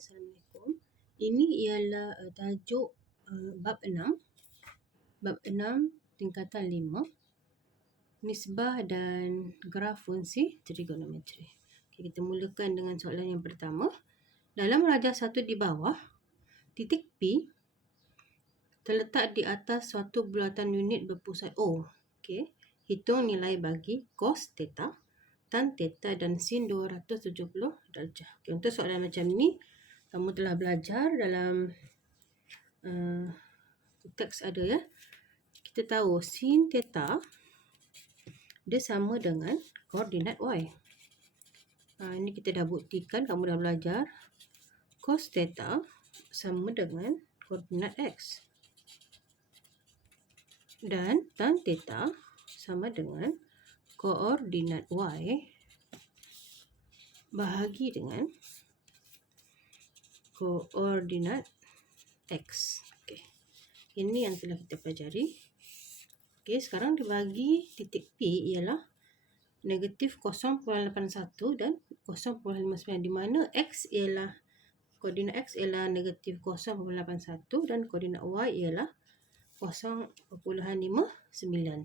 Assalamualaikum. Ini ialah tajuk bab 6. Bab 6 tingkatan 5. Nisbah dan graf fungsi trigonometri. Okay, kita mulakan dengan soalan yang pertama. Dalam rajah 1 di bawah, titik P terletak di atas suatu bulatan unit berpusat O. Okay. Hitung nilai bagi cos theta, tan theta dan sin 270 darjah. Okay, untuk soalan macam ni, kamu telah belajar dalam teks ada ya. Kita tahu sin theta dia sama dengan koordinat y. Ini kita dah buktikan, kamu dah belajar. Cos theta sama dengan koordinat x. Dan tan theta sama dengan koordinat y bahagi dengan koordinat x. Okay. Ini yang telah kita pelajari. Okay, sekarang dibagi titik P ialah negatif 0.81 dan 0.59, di mana x ialah koordinat x ialah negatif 0.81 dan koordinat y ialah 0.59.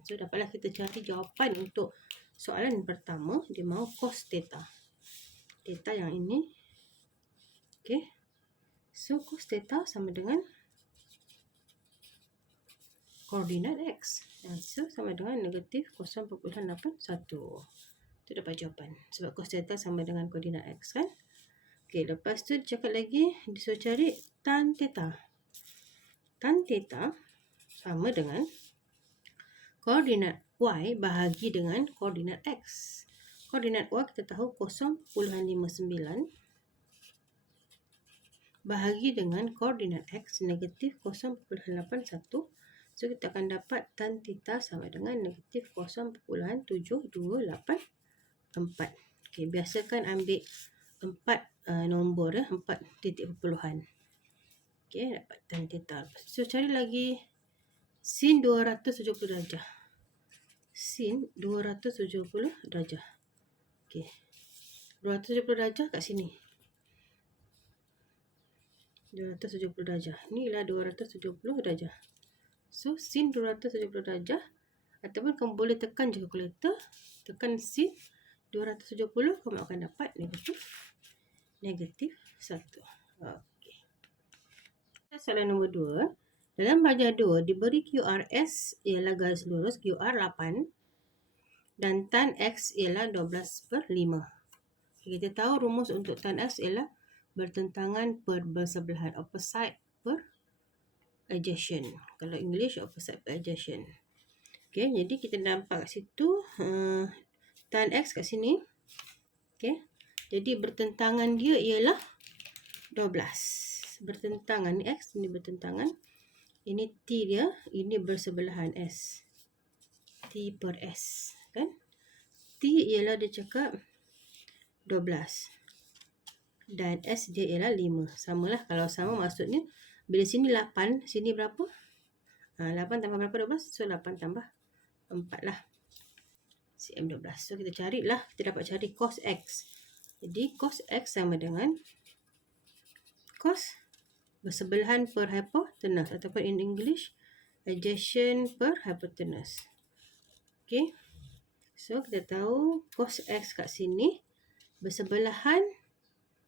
So dapatlah kita cari jawapan untuk soalan pertama. Dia mahu cos theta. Theta yang ini. Okay. So cos theta sama dengan koordinat x. So sama dengan negatif 0.81. Itu dapat jawapan. Sebab cos theta sama dengan koordinat x kan. Okay, lepas tu cakap lagi, disuruh cari tan theta. Tan theta sama dengan koordinat y bahagi dengan koordinat x. Koordinat y kita tahu 0.59 bahagi dengan koordinat x negatif 0.81. So kita akan dapat tan theta sama dengan negatif 0.7284. Okay, biasakan ambil 4 nombor ya, 4 titik perpuluhan. Okay, dapat tan theta. So cari lagi sin 270 darjah. Sin 270 darjah. Okay. 270 darjah kat sini. 270 darjah. Ni ialah 270 darjah. So sin 270 darjah, ataupun kamu boleh tekan je kalkulator, tekan sin 270, kamu akan dapat negatif 1. Okey. Soalan nombor 2. Dalam rajah 2 diberi QRS ialah garis lurus QR 8 dan tan X ialah 12/5. Kita tahu rumus untuk tan X ialah bertentangan per bersebelahan, opposite per adjacent. Kalau English, opposite per adjacent. Okay, jadi kita nampak kat situ tan X kat sini. Okay, jadi bertentangan dia ialah 12. Bertentangan ni X, ini bertentangan. Ini T dia, ini bersebelahan S. T per S. Kan? T ialah dia cakap 12. Dan S dia ialah 5. Samalah, kalau sama maksudnya bila sini 8, sini berapa? 8 tambah berapa 12? So 8 tambah 4 lah. cm 12. So kita carilah, kita dapat cari cos X. Jadi cos X sama dengan cos bersebelahan per hypotenuse, ataupun in English adjacent per hypotenuse. Okay. So kita tahu cos X kat sini bersebelahan,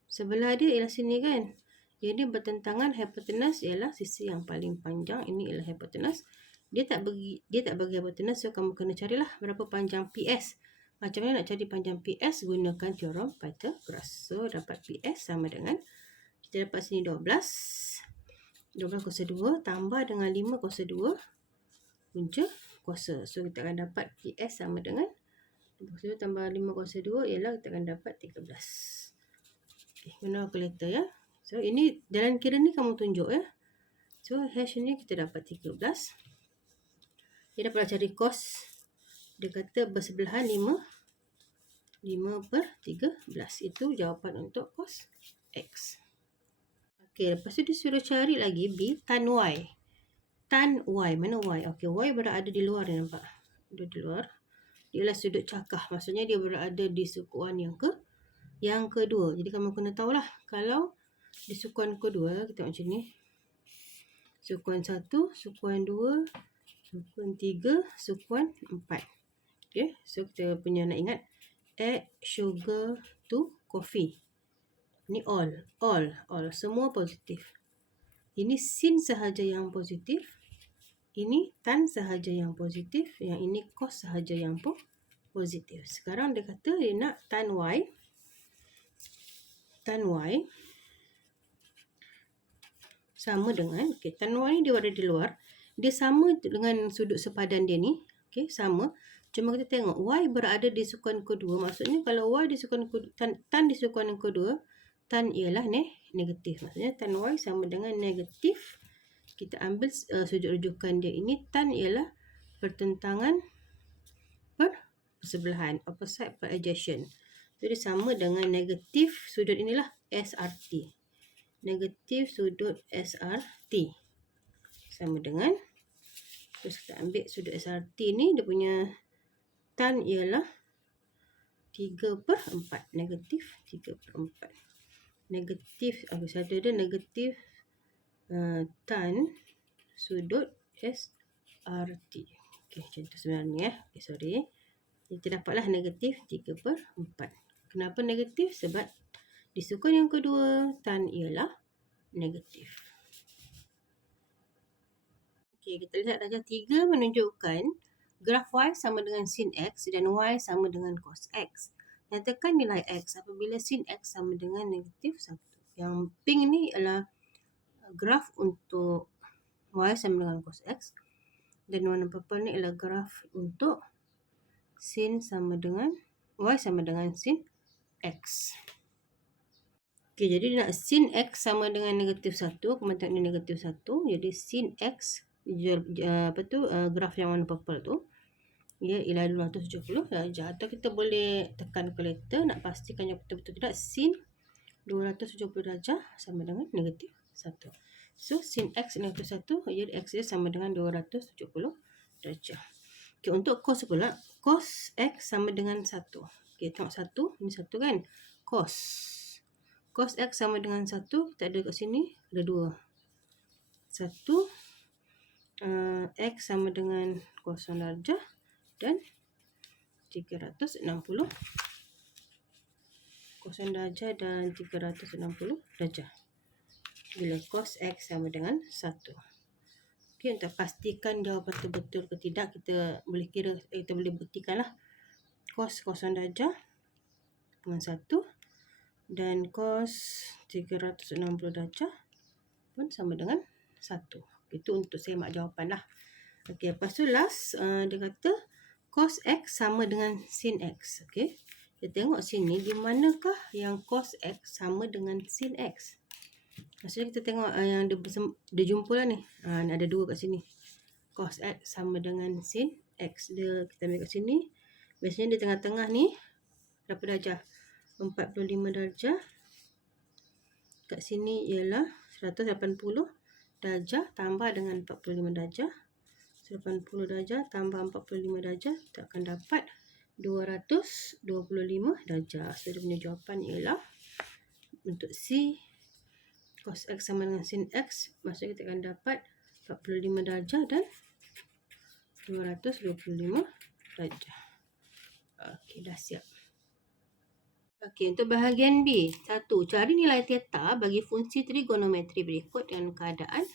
sebelah dia ialah sini kan. Jadi bertentangan hypotenuse ialah sisi yang paling panjang. Ini ialah hypotenuse. Dia tak bagi hypotenuse, so kamu kena carilah berapa panjang PS. Macam mana nak cari panjang PS? Gunakan teorem Pythagoras. So dapat PS sama dengan, kita dapat sini 12 kuasa 2 tambah dengan 5 kuasa 2 punca kuasa. So kita akan dapat PS sama dengan 2 tambah 5 kuasa 2 ialah kita akan dapat 13. Okay, guna kalkulator ya. So ini jalan kira ni kamu tunjuk ya. So hash ni kita dapat 13. Dia dapat cari cos. Dia kata bersebelahan 5/13. Itu jawapan untuk cos X. Okey, lepas tu dia suruh cari lagi B tan Y. Tan Y, mana Y? Okey, Y berada di luar ni, nampak? Dia di luar. Dia ialah sudut cakah. Maksudnya dia berada di sukuan yang kedua. Jadi kamu kena tahulah, kalau di sukuan kedua, kita tengok macam ni. Sukuan 1, sukuan 2, sukuan 3, sukuan 4. Okay, so kita punya nak ingat add sugar to coffee. Ni all. Semua positif. Ini sin sahaja yang positif. Ini tan sahaja yang positif. Yang ini cos sahaja yang positif. Sekarang dia kata dia nak tan y. Tan y sama dengan, okay, tan y ni dia berada di luar. Dia sama dengan sudut sepadan dia ni. Okay, sama. Cuma kita tengok y berada di sukuan kedua. Maksudnya kalau y di sukuan kedua, tan di sukuan yang kedua, tan ialah negatif. Maksudnya tan y sama dengan negatif. Kita ambil sudut rujukan dia. Ini tan ialah pertentangan persebelahan. Opposite per adjacent. Jadi sama dengan negatif sudut inilah SRT. Negatif sudut SRT. Sama dengan, terus kita ambil sudut SRT ni, dia punya tan ialah 3/4. Negatif 3/4. Negatif, satu dia negatif tan sudut SRT. Okay, contoh sebenarnya. Okay, sorry. Kita dapatlah negatif 3/4. Kenapa negatif? Sebab di sukuan yang kedua, tan ialah negatif. Okay, kita lihat darjah 3 menunjukkan graf y sama dengan sin x dan y sama dengan cos x. Nyatakan nilai x apabila sin x sama dengan negatif 1. Yang pink ni adalah graf untuk y sama dengan cos x. Dan warna purple ni adalah graf untuk sin sama dengan y sama dengan sin x. Okay, jadi nak sin x sama dengan negatif 1. Kemudian ni negatif 1. Jadi sin x, graf yang warna purple tu, ia ialah 270 darjah. Atau kita boleh tekan kalkulator nak pastikan yang betul-betul tidak. Sin 270 darjah sama dengan negatif 1. So, sin x negatif 1, jadi x dia sama dengan 270 darjah. Okay, untuk cos pula, cos x sama dengan 1. Okay, tengok 1, ini 1 kan. Cos x sama dengan 1, kita ada kat sini, ada 2. 1, x sama dengan 0 darjah dan 360. 0 darjah dan 360 darjah. Bila cos x sama dengan 1. Okay, untuk pastikan jawapan itu betul ke tidak, kita boleh kita boleh buktikanlah. Cos 0 darjah dengan 1 dan cos 360 darjah pun sama dengan 1. Itu untuk semak jawapan lah. Okay, lepas tu last, dia kata cos x sama dengan sin x. Okay, kita tengok sini di manakah yang cos x sama dengan sin x. Maksudnya kita tengok yang dia jumpa lah ni. Ada 2 kat sini. Cos x sama dengan sin x. Kita ambil kat sini. Biasanya di tengah-tengah ni berapa darjah? 45 darjah. Kat sini ialah 180 darjah tambah dengan 45 darjah. 80 darjah tambah 45 darjah. Kita akan dapat 225 darjah. So, dia punya jawapan ialah untuk C, cos x sama dengan sin x. Maksudnya kita akan dapat 45 darjah dan 225 darjah. Okey, dah siap. Okey, untuk bahagian B. 1. Cari nilai theta bagi fungsi trigonometri berikut dengan keadaan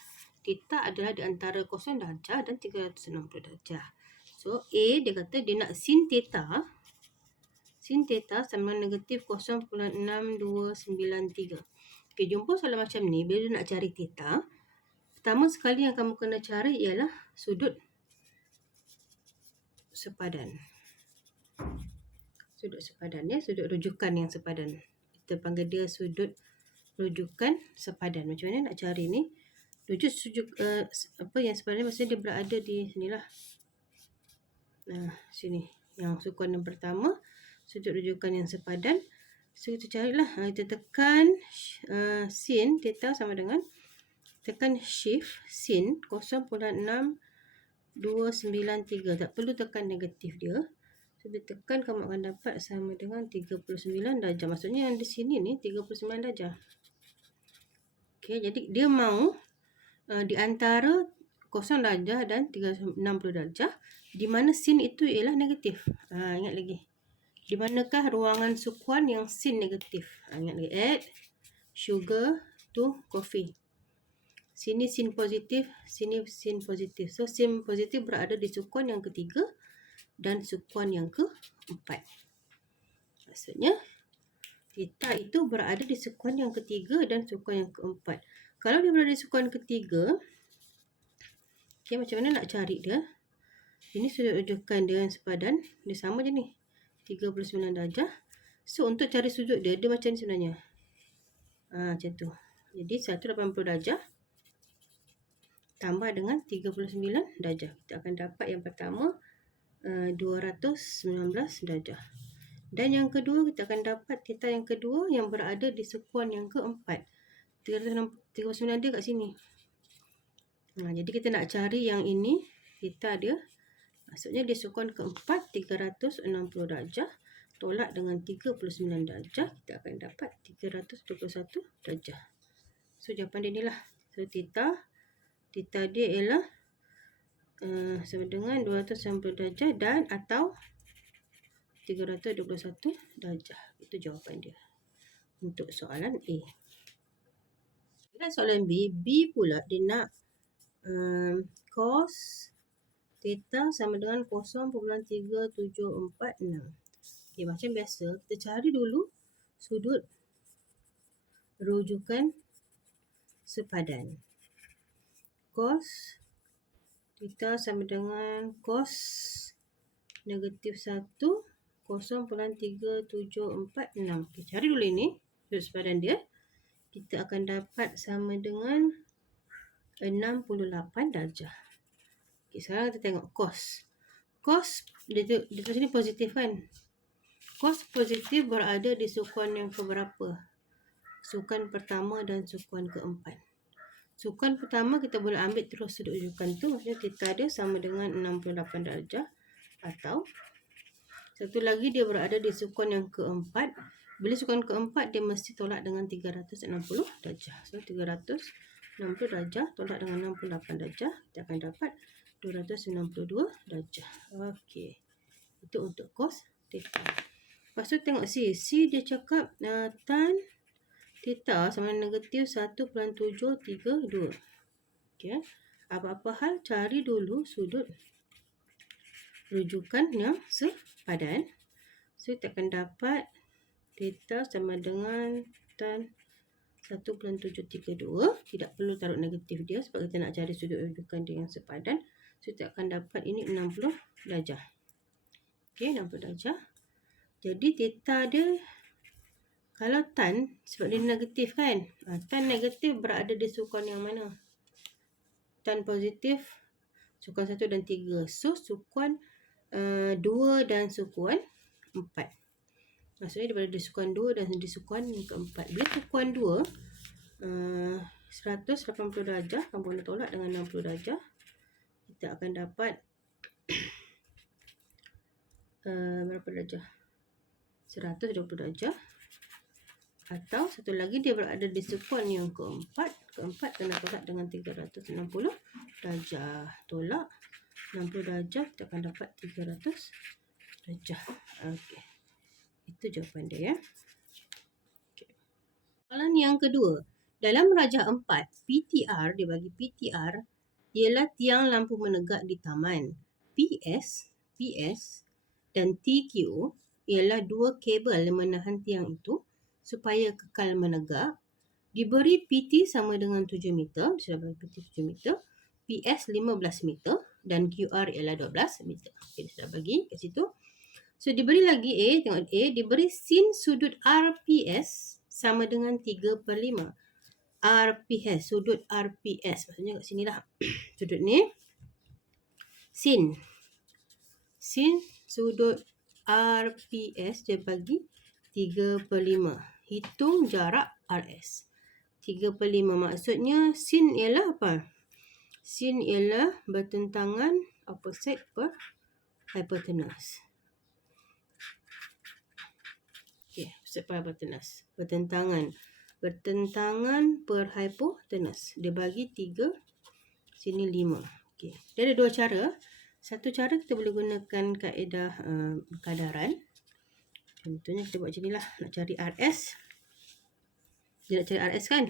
theta adalah di antara 0 darjah dan 360 darjah. So, A dia kata dia nak sin theta. Sin theta sama dengan negatif 0.6293. Okey, jumpa soalan macam ni, bila dia nak cari theta, pertama sekali yang kamu kena cari ialah sudut sepadan. Sudut sepadan ya, sudut rujukan yang sepadan. Kita panggil dia sudut rujukan sepadan. Macam mana nak cari ni? Apa yang sepadan maksudnya dia berada di sinilah. Sini. Yang sukuan yang pertama, sudut rujukan yang sepadan. So kita carilah. Kita tekan sin theta sama dengan tekan shift sin 0.6293. Tak perlu tekan negatif dia. So, bila tekan kamu akan dapat sama dengan 39 darjah. Maksudnya yang di sini ni 39 darjah. Okey, jadi dia mau di antara 0 darjah dan 360 darjah, di mana sin itu ialah negatif. Ingat lagi. Di manakah ruangan sukuan yang sin negatif? Ingat lagi. Add sugar to coffee. Sini sin positif, sini sin positif. So, sin positif berada di sukuan yang ketiga dan sukuan yang keempat. Maksudnya, theta itu berada di sukuan yang ketiga dan sukuan yang keempat. Kalau dia berada di sukuan ketiga, okay, macam mana nak cari dia? Ini sudut rujukan dia yang sepadan. Dia sama je ni. 39 darjah. So, untuk cari sudut dia, dia macam ni sebenarnya. Macam tu. Jadi, 180 darjah tambah dengan 39 darjah. Kita akan dapat yang pertama 219 darjah. Dan yang kedua, kita akan dapat theta yang kedua yang berada di sukuan yang keempat. 369 dia kat sini. Jadi kita nak cari yang ini, theta dia. Maksudnya di sukuan keempat 360 darjah tolak dengan 39 darjah, kita akan dapat 321 darjah. So jawapan dia inilah. So theta dia ialah sama dengan 290 darjah dan atau 321 darjah. Itu jawapan dia untuk soalan A. Dan soalan B pula dia nak cos theta sama dengan 0.3746. Okey, macam biasa kita cari dulu sudut rujukan sepadan. Cos theta sama dengan cos negatif 1 0.3746. Okey, cari dulu ini sudut sepadan dia. Kita akan dapat sama dengan 68 darjah. Okay, sekarang kita tengok cos. Cos dia tulis sini positif kan? Cos positif berada di sukuan yang keberapa? Sukuan pertama dan sukuan keempat. Sukuan pertama kita boleh ambil terus sudut rujukan tu. Maksudnya theta dia sama dengan 68 darjah. Atau satu lagi dia berada di sukuan yang keempat. Bila sukuan keempat dia mesti tolak dengan 360 darjah. So 360 darjah tolak dengan 68 darjah. Kita akan dapat 292 darjah. Okey. Itu untuk cos theta. Lepas tu tengok C. C dia cakap tan theta sama dengan negatif 1.732. Okey. Apa-apa hal cari dulu sudut rujukan yang sepadan. So kita akan dapat theta sama dengan tan 1.732. Tidak perlu taruh negatif dia sebab kita nak cari sudut rujukan dia yang sepadan. So, kita akan dapat ini 60 darjah. Okey, 60 darjah. Jadi, theta dia, kalau tan, sebab dia negatif kan? Tan negatif berada di sukuan yang mana? Tan positif, sukuan 1 dan 3. So, sukuan 2 dan sukuan 4. Maksudnya, dia berada di sukuan 2 dan di sukuan yang keempat. Bila sukuan 2, 180 darjah, kamu boleh tolak dengan 60 darjah. Kita akan dapat berapa darjah? 120 darjah. Atau satu lagi dia berada di sukuan yang keempat. Keempat kena tolak dengan 360 darjah. Tolak 60 darjah, kita akan dapat 300 darjah. Okey. Itu jawapan dia ya. Okay. Soalan yang kedua. Dalam rajah 4, PTR, dia bagi PTR ialah tiang lampu menegak di taman. PS dan TQ ialah dua kabel yang menahan tiang itu supaya kekal menegak. Diberi PT sama dengan 7 meter, sudah bagi PT 7 meter, PS 15 meter dan QR ialah 12 meter. Okay, sudah bagi kat situ. So diberi lagi A, tengok A, diberi sin sudut RPS sama dengan 3/5. RPS, sudut RPS. Maksudnya kat sini lah. Sudut ni. Sin sudut RPS dia bagi 3/5. Hitung jarak RS. 3/5 maksudnya sin ialah apa? Sin ialah bertentangan opposite per hypotenuse. Okey, opposite per hypotenuse. Bertentangan. bertentangan per hipotenus. Dia bagi 3, sini 5. Okey. Dia ada 2 cara. Satu cara kita boleh gunakan kaedah berkadaran. Contohnya kita buat macam inilah. Nak cari RS. Dia nak cari RS kan?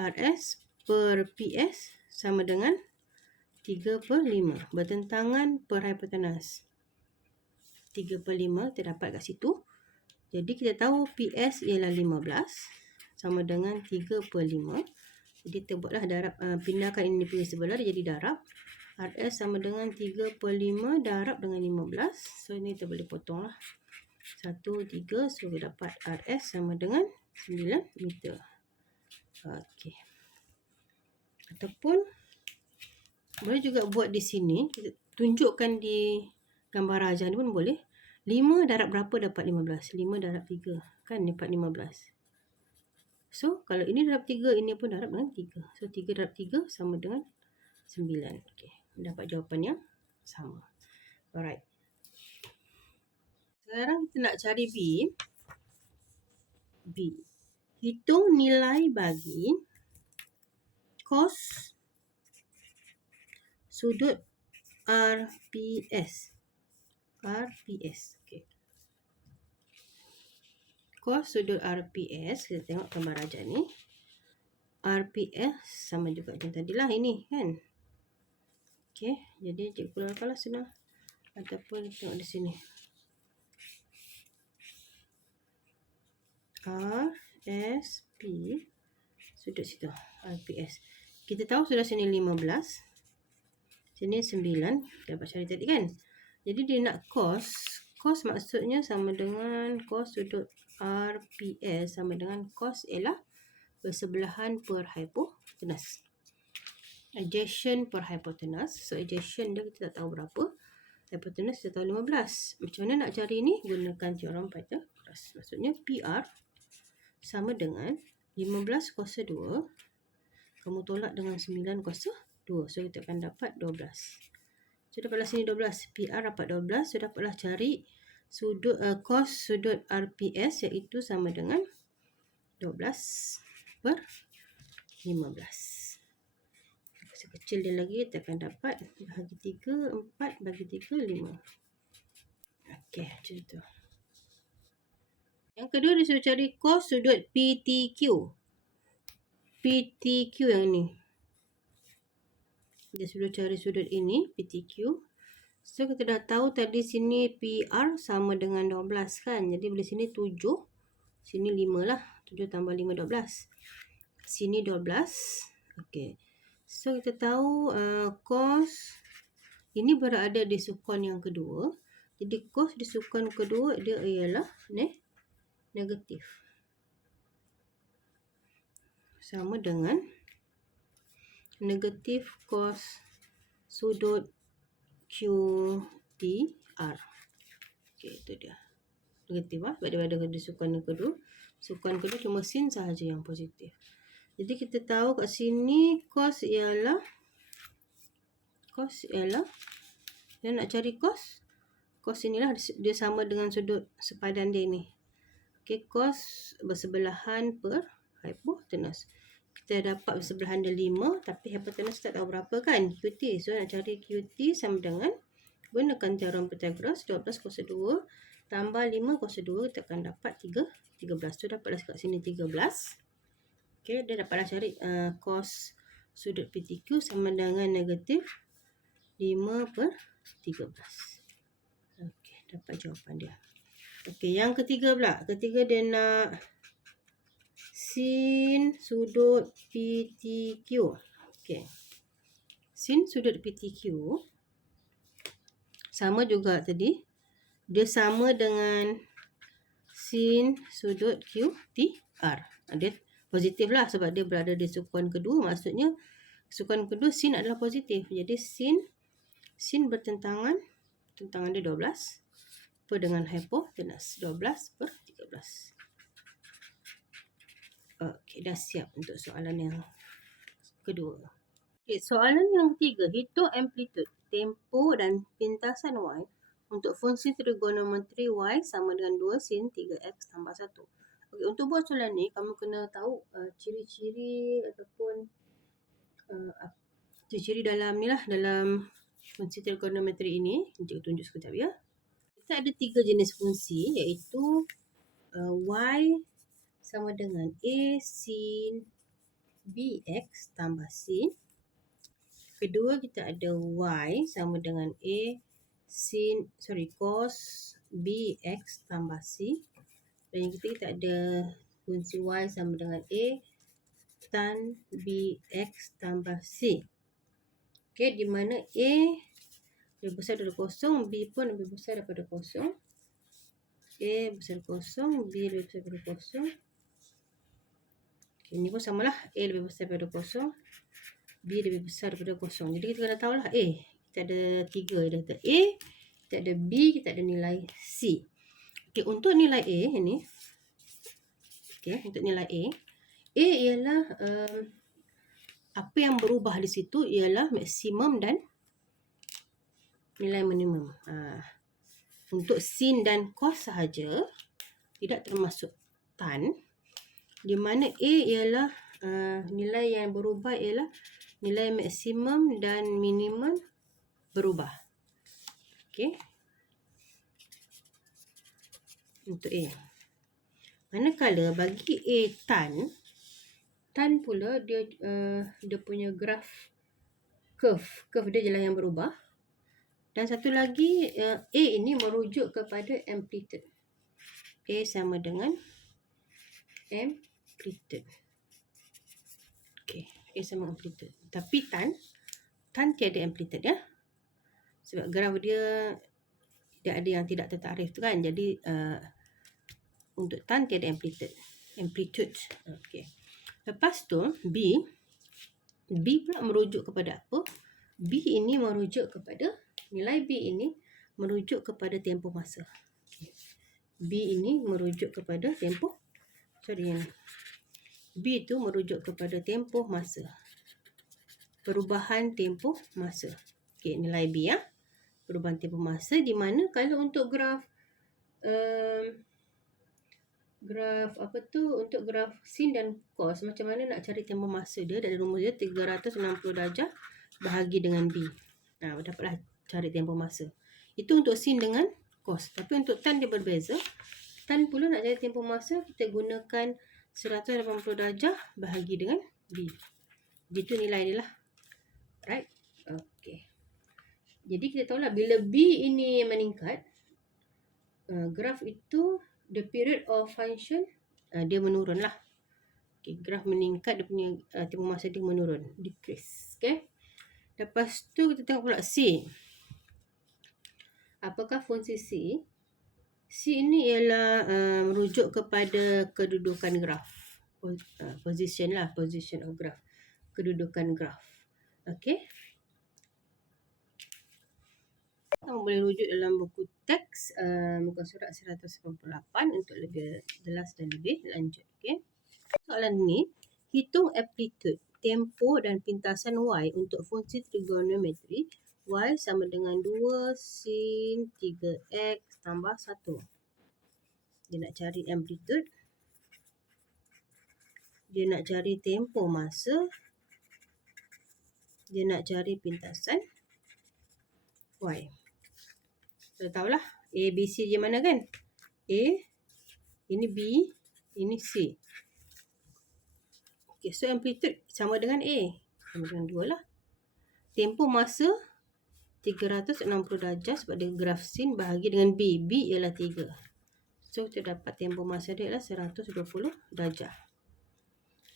RS per PS sama dengan 3 per 5. Bertentangan per hipotenus. 3 per 5 kita dapat kat situ. Jadi kita tahu PS ialah 15 sama dengan 3 per 5. Jadi kita buatlah darab, pindahkan ini pergi sebelah, dia jadi darab. RS sama dengan 3 per 5 darab dengan 15. So ini kita boleh potong lah. 1, 3. So kita dapat RS sama dengan 9 meter. Okey. Ataupun boleh juga buat di sini. Kita tunjukkan di gambar rajah ni pun boleh. 5 darab berapa dapat 15? 5 darab 3. Kan dapat 15. So, kalau ini darab 3, ini pun darab dengan 3. So, 3 darab 3 sama dengan 9. Okay. Dapat jawapan yang sama. Alright. Sekarang kita nak cari B. B. Hitung nilai bagi cos sudut RPS. RPS. Okay. Cos sudut RPS, kita tengok gambar rajah ni. RPS sama juga macam tadilah ini kan. Okey, jadi cikgu keluarkanlah senang. Ataupun tengok di sini. RSP sudut situ. RPS. Kita tahu sudah sini 15. Sini 9. Kita dapat cari tadi kan. Jadi dia nak cos. Cos maksudnya sama dengan cos sudut RPS sama dengan cos ialah bersebelahan per hipotenus. Adjacent per hypotenuse. So adjacent dia kita tak tahu berapa. Hypotenuse kita tahu 15. Macam mana nak cari ni? Gunakan teorem Pythagoras. Maksudnya PR sama dengan 15 kuasa 2. Kamu tolak dengan 9 kuasa 2. So kita akan dapat 12. So dapatlah sini 12. PR dapat 12. So dapatlah cari sudut cos sudut RPS iaitu sama dengan 12 per 15. Kecil dia lagi, kita akan dapat bahagi 3, 4 bagi 3, 5. Okey, macam tu. Yang kedua dia suruh cari cos sudut PTQ. PTQ yang ni. Dia suruh cari sudut ini, PTQ. So kita dah tahu tadi sini PR sama dengan 12 kan. Jadi boleh sini 7, sini 5 lah. 7 tambah 5, 12. Sini 12. Okey. So kita tahu cos ini berada di sukun yang kedua. Jadi cos di sukun kedua dia ialah negatif. Sama dengan negatif cos sudut QTR. Okey, itu dia. Negatif lah. Sebab dia berada di sukun yang kedua. Sukun kedua cuma sin sahaja yang positif. Jadi kita tahu kat sini cos ialah dia nak cari cos. Cos inilah dia sama dengan sudut sepadan dia ni. Okey, cos bersebelahan per hipotenus. Kita dapat bersebelahan dia 5 tapi hipotenus tak tahu berapa kan QT. So nak cari QT sama dengan gunakan teorem Pythagoras 12 kuasa 2 tambah 5 kuasa 2 kita akan dapat 13. So dapatlah kat sini 13. Okey, dia dapatlah cari cos sudut PTQ sama dengan negatif 5 per 13. Okey, dapat jawapan dia. Okey, yang ketiga pula. Ketiga dia nak sin sudut PTQ. Okey. Sin sudut PTQ sama juga tadi. Dia sama dengan sin sudut QTR. Dia positif lah sebab dia berada di sukun kedua. Maksudnya sukun kedua sin adalah positif. Jadi sin bertentangan. Tentangan dia 12 per dengan hipotenus. 12 per 13. Okey, dah siap untuk soalan yang kedua. Okey, soalan yang ketiga. Hitung amplitude, tempo dan pintasan Y untuk fungsi trigonometri Y sama dengan 2 sin 3x tambah 1. Okay, untuk buat soalan ni, kamu kena tahu ciri-ciri ataupun ciri-ciri dalam ni lah, dalam fungsi trigonometri ini. Encik tunjuk sekejap ya. Kita ada 3 jenis fungsi, iaitu y sama dengan a sin bx tambah sin. Kedua, kita ada y sama dengan a cos bx tambah c. Dan yang ketiga, kita ada fungsi y sama dengan a tan bx tambah c. Okay, di mana a lebih besar daripada kosong, b pun lebih besar daripada kosong. A besar kosong, b lebih besar daripada kosong. Okay, ini pun samalah, a lebih besar daripada kosong, B lebih besar daripada kosong. Jadi kita kena tahulah A. Kita ada 3. Kita ada A, kita ada B, kita ada nilai C. Okey, untuk nilai A ini. Okey, untuk nilai A ialah apa yang berubah di situ ialah maksimum dan nilai minimum. Untuk sin dan cos sahaja, tidak termasuk tan. Di mana A ialah nilai yang berubah ialah nilai maksimum dan minimum berubah. Okey. Untuk A. Manakala bagi A tan pula dia punya graf curve dia jelas yang berubah. Dan satu lagi A ini merujuk kepada amplitude. A sama dengan amplitude. Okey, A sama amplitude. Tapi tan tiada amplitude ya. Sebab graf dia ada yang tidak tertarif tu kan. Jadi untuk tan tiada amplitude. Okey. Lepas tu B pula merujuk kepada apa? B ini merujuk kepada nilai B ini merujuk kepada tempoh masa. Okay. B ini merujuk kepada tempoh B itu merujuk kepada tempoh masa. Perubahan tempoh masa. Okey, nilai B ya. Perubahan tempoh masa, di mana kalau untuk graf untuk graf sin dan cos, macam mana nak cari tempoh masa dia? Dari rumus dia 360 darjah bahagi dengan B. Dapatlah cari tempoh masa. Itu untuk sin dengan cos. Tapi untuk tan dia berbeza. Tan pula nak cari tempoh masa, kita gunakan 180 darjah bahagi dengan B. Gitu nilai dia lah. Right? Okay. Jadi kita tahulah bila B ini meningkat, graf itu, the period of function, dia menurun lah. Okay, graf meningkat, dia punya tempoh masa dia menurun. Decrease. Okay. Lepas tu kita tengok pula C. Apakah fungsi C? C ini ialah merujuk kepada kedudukan graf. Position of graph. Kedudukan graf. Okey. Kamu boleh rujuk dalam buku teks muka surat 198 untuk lebih jelas dan lebih lanjut. Okey. Soalan ni, hitung amplitude, tempoh dan pintasan Y untuk fungsi trigonometri. Y sama dengan 2 sin 3x tambah 1. Dia nak cari amplitude. Dia nak cari tempoh masa. Dia nak cari pintasan Y. Kita tahulah A, B, C dia mana kan? A, ini B, ini C. Okay, so amplitude sama dengan A. Sama dengan 2 lah. Tempoh masa 360 darjah sebab dia graf sin bahagi dengan B. B ialah 3. So kita dapat tempoh masa dia ialah 120 darjah.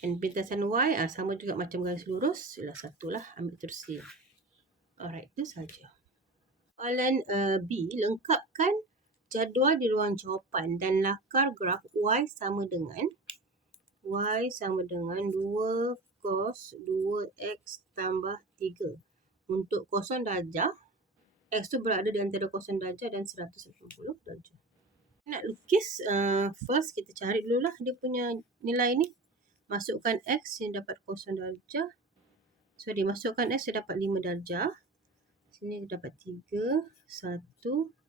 Dan pintasan Y sama juga macam garis lurus. Ialah 1 lah. Ambil terus C. Alright, itu sahaja. Soalan B. Lengkapkan jadual di ruang jawapan dan lakar graf Y sama dengan 2 cos 2x tambah 3. Untuk kosong darjah, X tu berada di antara kosong darjah dan 180 darjah. Nak lukis, first kita cari dululah dia punya nilai ni. Masukkan X yang dapat kosong darjah. Masukkan X yang dapat 5 darjah. Sini dapat 3, 1,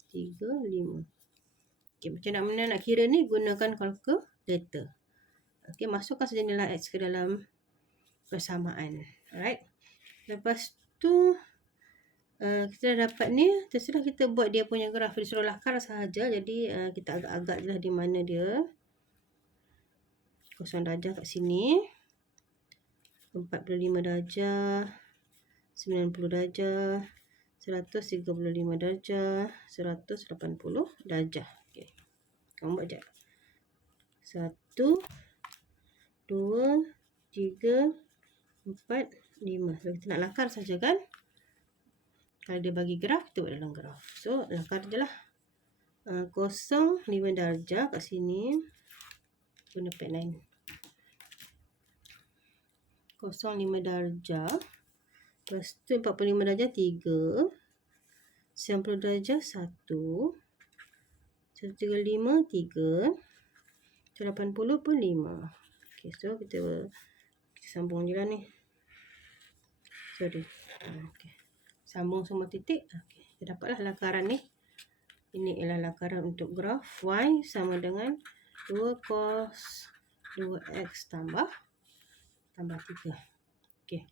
3, 5. Okay, macam mana nak kira ni? Gunakan kalkulator. letter. Okey, masukkan saja nilai X ke dalam persamaan. Alright. Lepas tu kita dah dapat ni, terserah kita buat dia punya graf. Dia suruh lakar sahaja. Jadi kita agak-agak je lah di mana dia. 0 darjah kat sini. 45 darjah. 90 darjah. 135 darjah. 180 darjah. Okey. Kamu buat je. 1, 2, 3, 4, 5. So, kita nak lakar saja kan. Kalau dia bagi graf, kita buat dalam graf. So, lakar je lah. 0, 5 darjah kat sini. Guna pad 9. 0, 5 darjah. Lepas tu 45 darjah 3. 90 darjah 1. 135 3. 180 pun 5. Okay, so kita sambung je lah ni. Sorry. Okay. Sambung semua titik. Okay. Kita dapatlah lakaran ni. Ini ialah lakaran untuk graf Y sama dengan 2 cos 2x tambah 3. Okay.